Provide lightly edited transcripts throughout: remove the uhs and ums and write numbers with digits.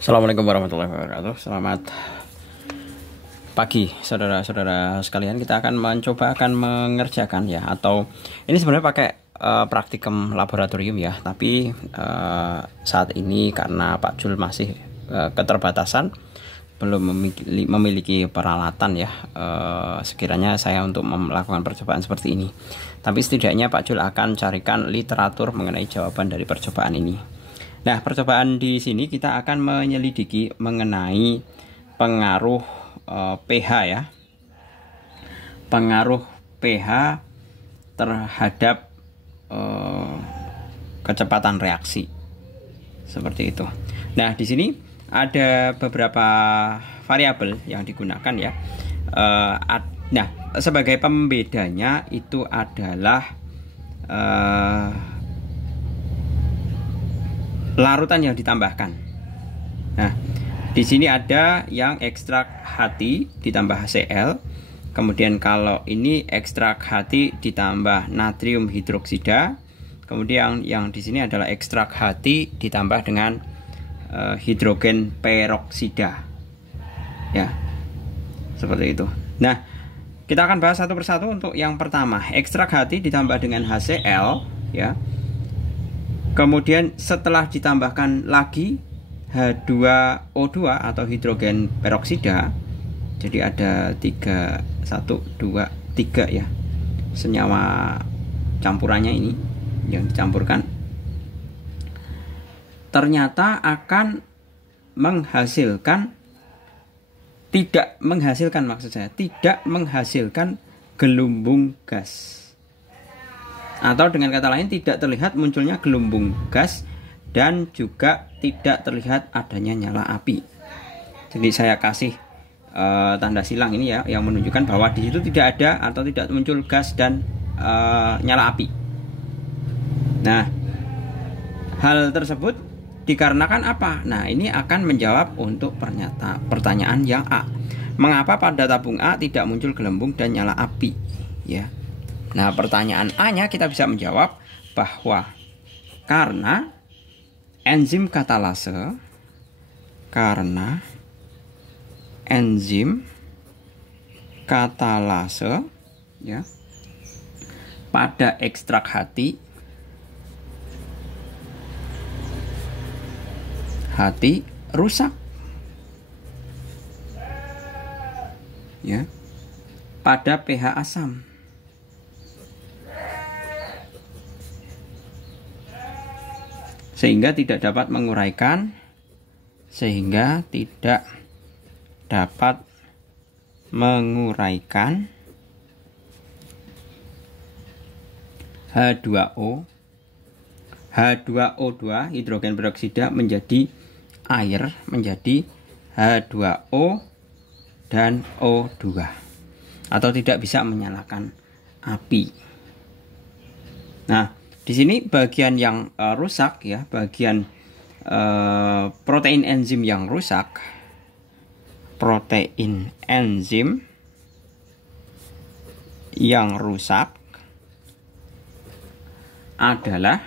Assalamualaikum warahmatullahi wabarakatuh. Selamat pagi saudara-saudara sekalian. Kita akan mengerjakan ya, atau ini sebenarnya pakai praktikum laboratorium ya, tapi saat ini karena Pak Jul masih keterbatasan, belum memiliki peralatan ya, sekiranya saya untuk melakukan percobaan seperti ini. Tapi setidaknya Pak Jul akan carikan literatur mengenai jawaban dari percobaan ini. Nah, percobaan di sini kita akan menyelidiki mengenai pengaruh pH ya. Pengaruh pH terhadap kecepatan reaksi. Seperti itu. Nah, di sini ada beberapa variabel yang digunakan ya. Nah, sebagai pembedanya itu adalah larutan yang ditambahkan. Nah, di sini ada yang ekstrak hati ditambah HCl. Kemudian kalau ini ekstrak hati ditambah natrium hidroksida. Kemudian yang di sini adalah ekstrak hati ditambah dengan hidrogen peroksida. Ya, seperti itu. Nah, kita akan bahas satu persatu. Untuk yang pertama, ekstrak hati ditambah dengan HCl, ya. Kemudian setelah ditambahkan lagi H2O2 atau hidrogen peroksida, jadi ada 3, 1, 2, 3 ya, senyawa campurannya ini yang dicampurkan, ternyata akan tidak menghasilkan gelombang gas. Atau dengan kata lain, tidak terlihat munculnya gelombang gas dan juga tidak terlihat adanya nyala api. Jadi saya kasih tanda silang ini ya, yang menunjukkan bahwa di situ tidak ada atau tidak muncul gas dan nyala api. Nah, hal tersebut dikarenakan apa? Nah, ini akan menjawab untuk pertanyaan yang A. Mengapa pada tabung A tidak muncul gelembung dan nyala api? Ya. Nah, pertanyaan A-nya kita bisa menjawab bahwa karena enzim katalase ya, pada ekstrak hati rusak ya pada pH asam. Sehingga tidak dapat menguraikan H2O2 hidrogen peroksida menjadi air, menjadi H2O dan O2, atau tidak bisa menyalakan api. Nah, di sini bagian yang rusak ya, bagian protein enzim yang rusak. Protein enzim yang rusak adalah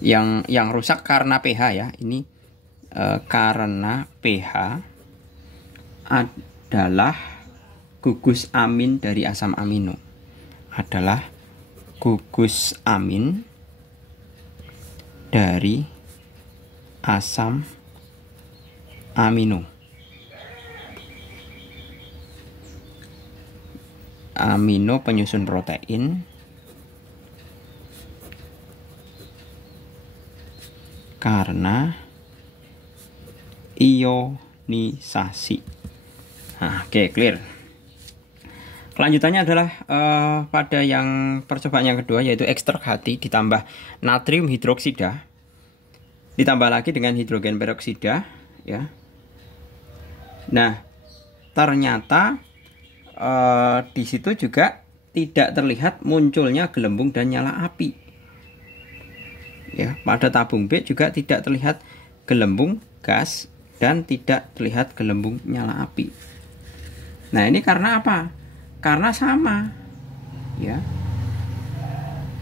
yang rusak karena pH ya. Ini karena pH adalah gugus amin dari asam amino. Gugus amin dari asam amino. Amino penyusun protein karena ionisasi. Nah, oke, clear. Kelanjutannya adalah pada yang percobaan yang kedua, yaitu ekstrak hati ditambah natrium hidroksida ditambah lagi dengan hidrogen peroksida ya. Nah, ternyata di situ juga tidak terlihat munculnya gelembung dan nyala api ya. Pada tabung B juga tidak terlihat gelembung gas dan tidak terlihat gelembung nyala api. Nah, ini karena apa? Karena sama ya,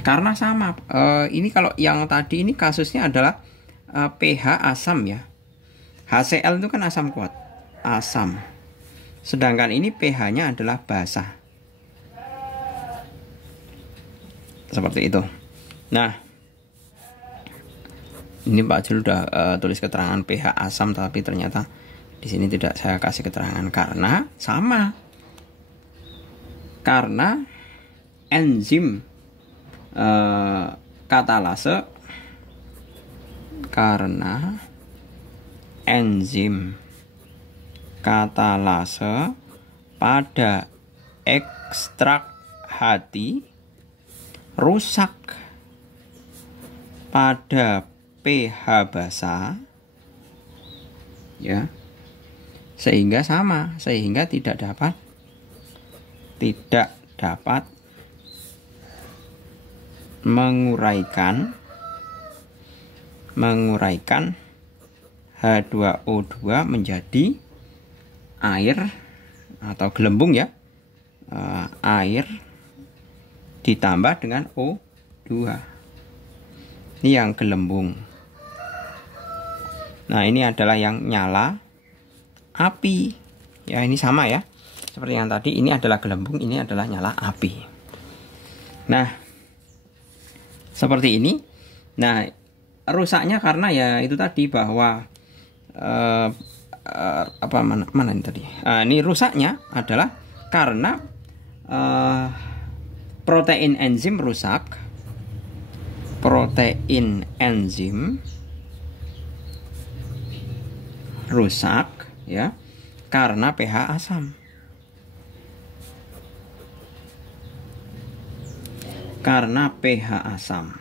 karena sama. Ini kalau yang tadi ini kasusnya adalah pH asam ya. HCl itu kan asam kuat, asam. Sedangkan ini pH-nya adalah basa. Seperti itu. Nah, ini Pak Jul udah tulis keterangan pH asam, tapi ternyata di sini tidak saya kasih keterangan karena sama. Karena enzim katalase, pada ekstrak hati rusak pada pH basa ya, sehingga tidak dapat menguraikan H2O2 menjadi air atau gelembung ya, air ditambah dengan O2. Ini yang gelembung. Nah, ini adalah yang nyala api. Ya, ini sama ya. Seperti yang tadi, ini adalah gelembung, ini adalah nyala api. Nah, seperti ini. Nah, rusaknya karena ya itu tadi bahwa mana ini tadi? Ini rusaknya adalah karena protein enzim rusak. Ya, karena pH asam. Karena pH asam,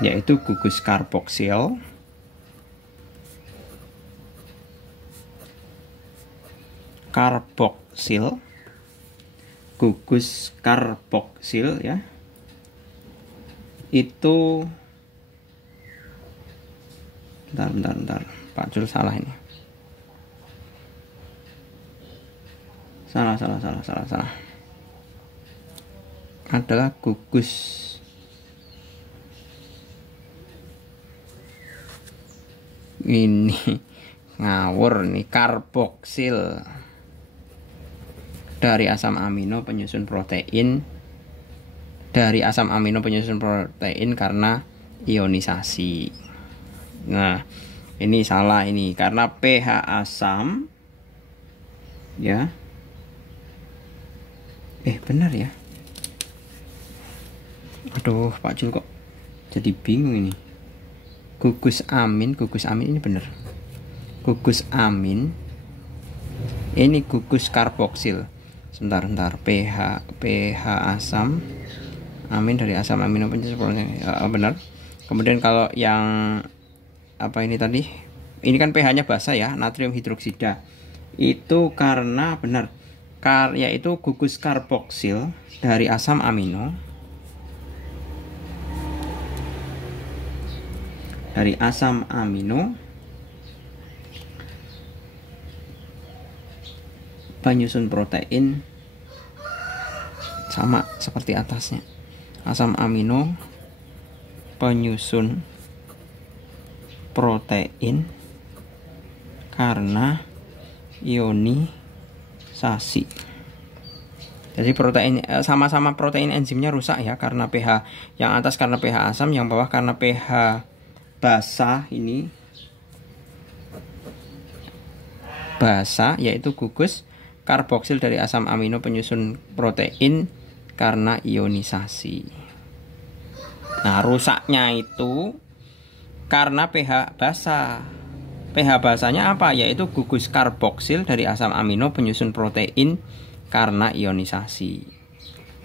yaitu gugus karboksil gugus karboksil ya, itu bentar Pak Jul salah ini, salah adalah gugus ini ngawur nih, karboksil dari asam amino penyusun protein, karena ionisasi. Nah, ini salah ini karena pH asam ya. Benar ya. Aduh, Pak Jul kok jadi bingung ini. Gugus amin ini benar. Gugus amin ini gugus karboksil. Sebentar. pH asam, amin dari asam amino penyusun benar. Kemudian kalau yang apa ini tadi? Ini kan pH-nya basa ya, natrium hidroksida. Itu karena benar. Yaitu gugus karboksil dari asam amino. Penyusun protein sama seperti atasnya. Asam amino penyusun protein karena ionisasi. Jadi protein sama-sama protein enzimnya rusak ya, karena pH yang atas karena pH asam, yang bawah karena pH basa, ini basa, yaitu gugus karboksil dari asam amino penyusun protein karena ionisasi. Nah, rusaknya itu karena pH basa. pH basanya apa? Yaitu gugus karboksil dari asam amino penyusun protein karena ionisasi.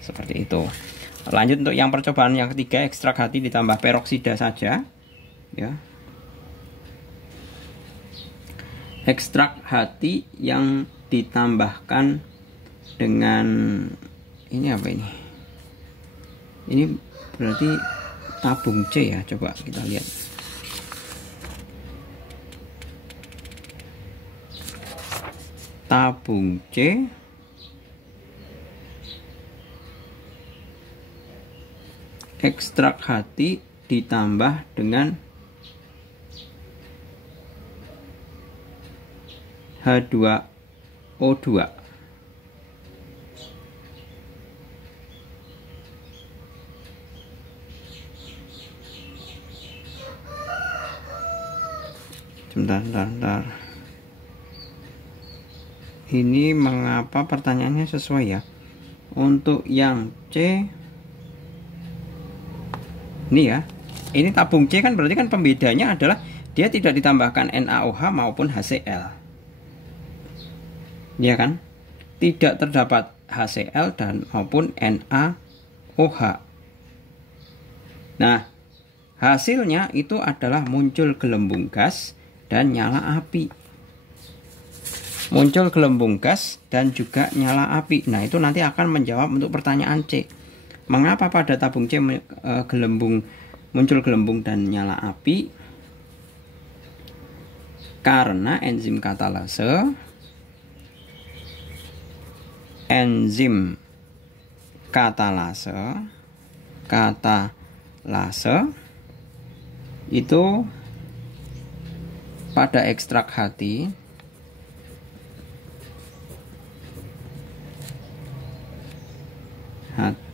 Seperti itu. Lanjut untuk yang percobaan yang ketiga, ekstrak hati ditambah peroksida saja ya. Ekstrak hati yang ditambahkan dengan ini apa ini? Ini berarti tabung C ya, coba kita lihat. Tabung C ekstrak hati ditambah dengan H2O2. Sebentar. Ini mengapa pertanyaannya sesuai ya? Untuk yang C ini ya, ini tabung C kan berarti kan pembedanya adalah dia tidak ditambahkan NaOH maupun HCl, ya kan? Tidak terdapat HCl dan maupun NaOH. Nah, hasilnya itu adalah muncul gelembung gas dan nyala api. Muncul gelembung gas dan juga nyala api. Nah, itu nanti akan menjawab untuk pertanyaan C. Mengapa pada tabung C muncul gelembung dan nyala api? Karena enzim katalase itu pada ekstrak hati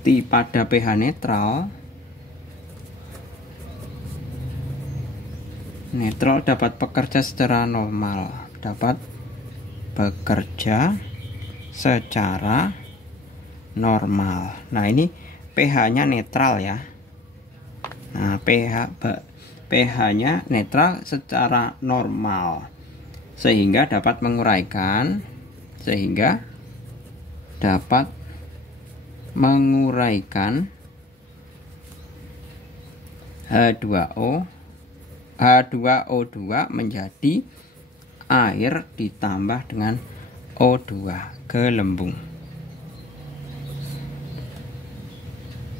pada pH netral dapat bekerja secara normal, Nah, ini pH-nya netral ya. Nah, pH-nya netral secara normal sehingga dapat menguraikan H2O2 menjadi air ditambah dengan O2 gelembung.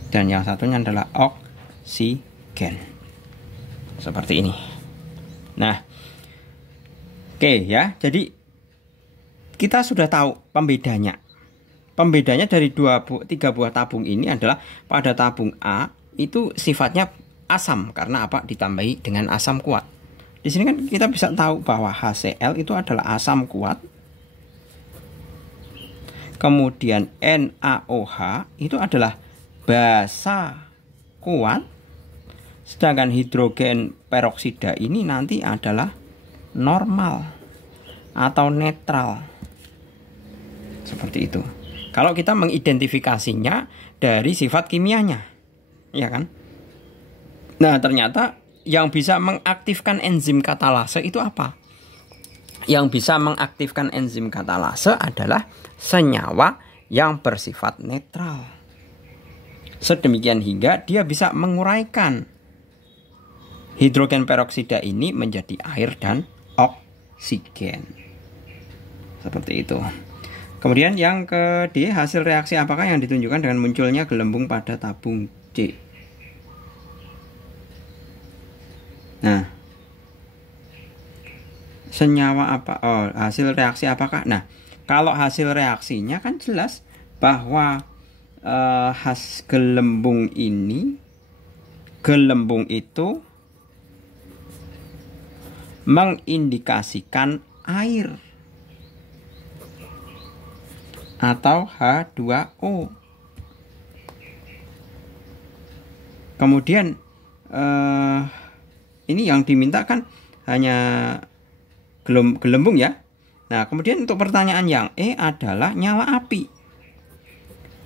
Dan yang satunya adalah oksigen. Seperti ini. Nah, oke ya. Jadi kita sudah tahu pembedanya. Pembedanya dari 3 buah tabung ini adalah pada tabung A itu sifatnya asam karena apa? Ditambahi dengan asam kuat. Di sini kan kita bisa tahu bahwa HCl itu adalah asam kuat. Kemudian NaOH itu adalah basa kuat. Sedangkan hidrogen peroksida ini nanti adalah normal atau netral. Seperti itu. Kalau kita mengidentifikasinya dari sifat kimianya, ya kan? Nah, ternyata yang bisa mengaktifkan enzim katalase itu apa? Yang bisa mengaktifkan enzim katalase adalah senyawa yang bersifat netral. Sedemikian hingga dia bisa menguraikan hidrogen peroksida ini menjadi air dan oksigen. Seperti itu. Kemudian yang ke D, hasil reaksi apakah yang ditunjukkan dengan munculnya gelembung pada tabung C? Nah, senyawa apa? Oh, hasil reaksi apakah? Nah, kalau hasil reaksinya kan jelas bahwa gelembung itu mengindikasikan air atau H2O. Kemudian ini yang diminta kan hanya gelembung ya. Nah, kemudian untuk pertanyaan yang E adalah nyala api.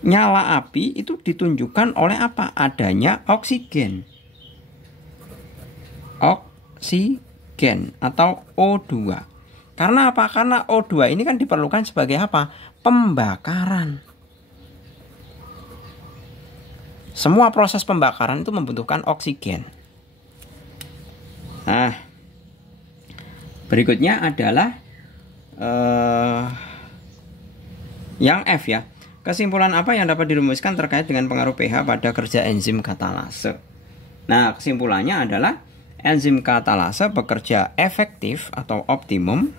Nyala api itu ditunjukkan oleh apa? Adanya oksigen. Oksigen atau O2. Karena apa? Karena O2 ini kan diperlukan sebagai apa? Pembakaran. Semua proses pembakaran itu membutuhkan oksigen. Nah, berikutnya adalah yang F ya. Kesimpulan apa yang dapat dirumuskan terkait dengan pengaruh pH pada kerja enzim katalase? Nah, kesimpulannya adalah enzim katalase bekerja efektif atau optimum.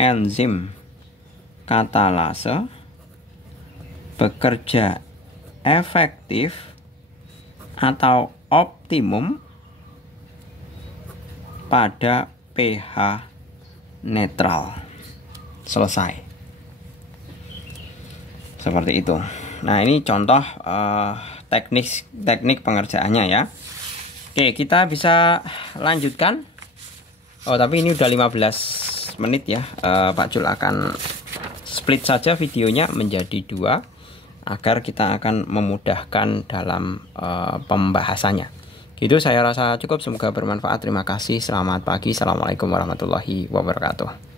Enzim katalase bekerja efektif atau optimum pada pH netral. Selesai. Seperti itu. Nah, ini contoh teknik pengerjaannya ya. Oke, kita bisa lanjutkan. Oh, tapi ini udah 15 menit ya. Pak Jul akan split saja videonya menjadi 2 agar kita akan memudahkan dalam pembahasannya. Gitu saya rasa cukup, semoga bermanfaat. Terima kasih. Selamat pagi. Assalamualaikum warahmatullahi wabarakatuh.